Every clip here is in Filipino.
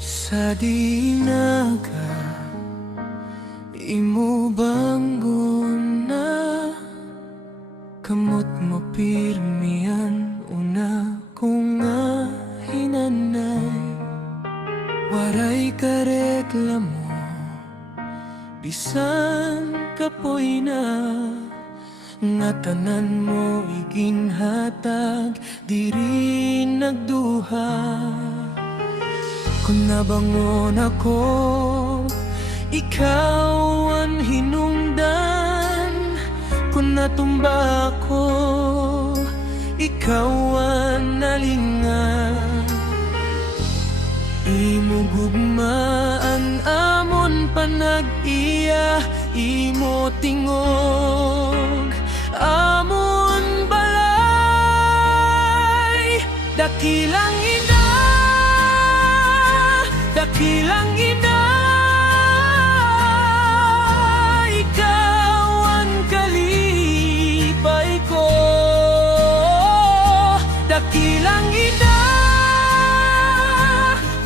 Sa dinaga, imo bangon na kamot mo pirmihan una kung nga hinanay. Waray kareklamo, bisan kapoy na nga tanan mo iginhatag, diri nagduha. Kung nabangon ako, ikaw ang hinungdan. Kung natumba ako, ikaw ang nalingan. Imo gugmaan amon panag-iya, imo tingog amon balay. Dakilang ina, dakilang ina, ikaw ang kalipay ko. Dakilang ina,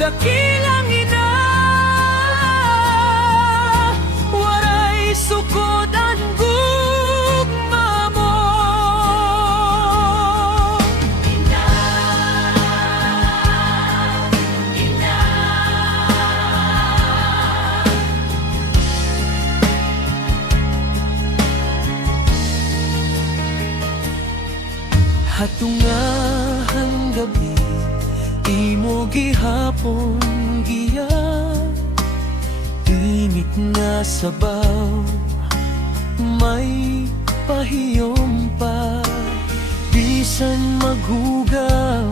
dakilang ina, waray sukod ang gugma mo. Hatungahang gabi, imo gihapon giya, init nga sabaw, may pahiyom pa. Bisan maghugaw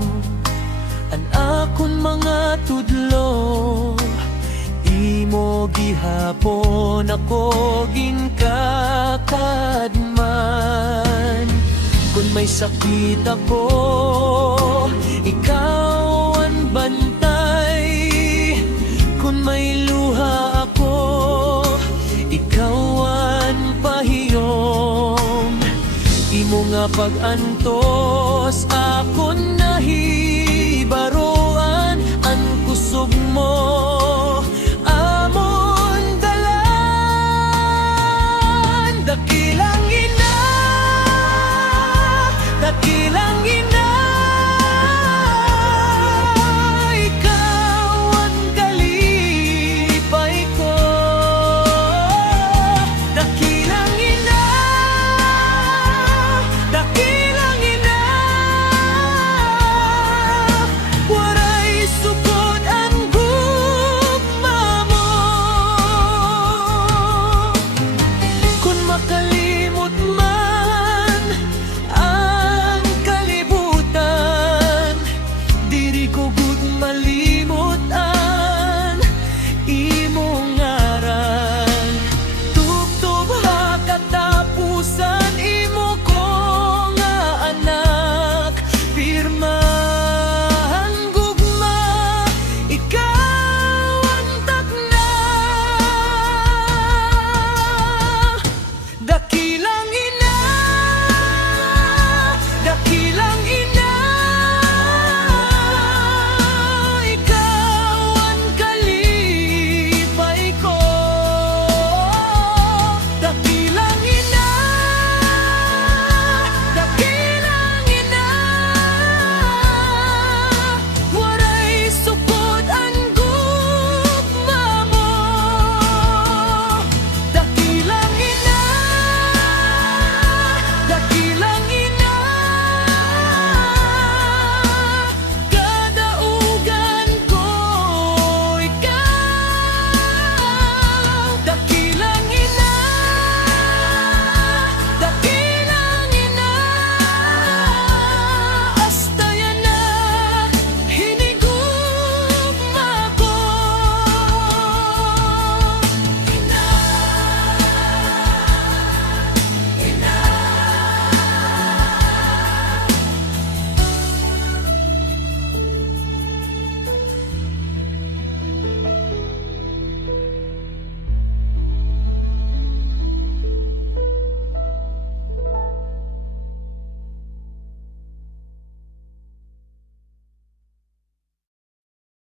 an akon mga tudlo, imo gihapon ako ginkakadman. Kung may sakit ako, ikaw ang bantay. Kung may luha ako, ikaw ang pahiyom. Imo nga pag-antos akon nahibaroan, ang kusog mo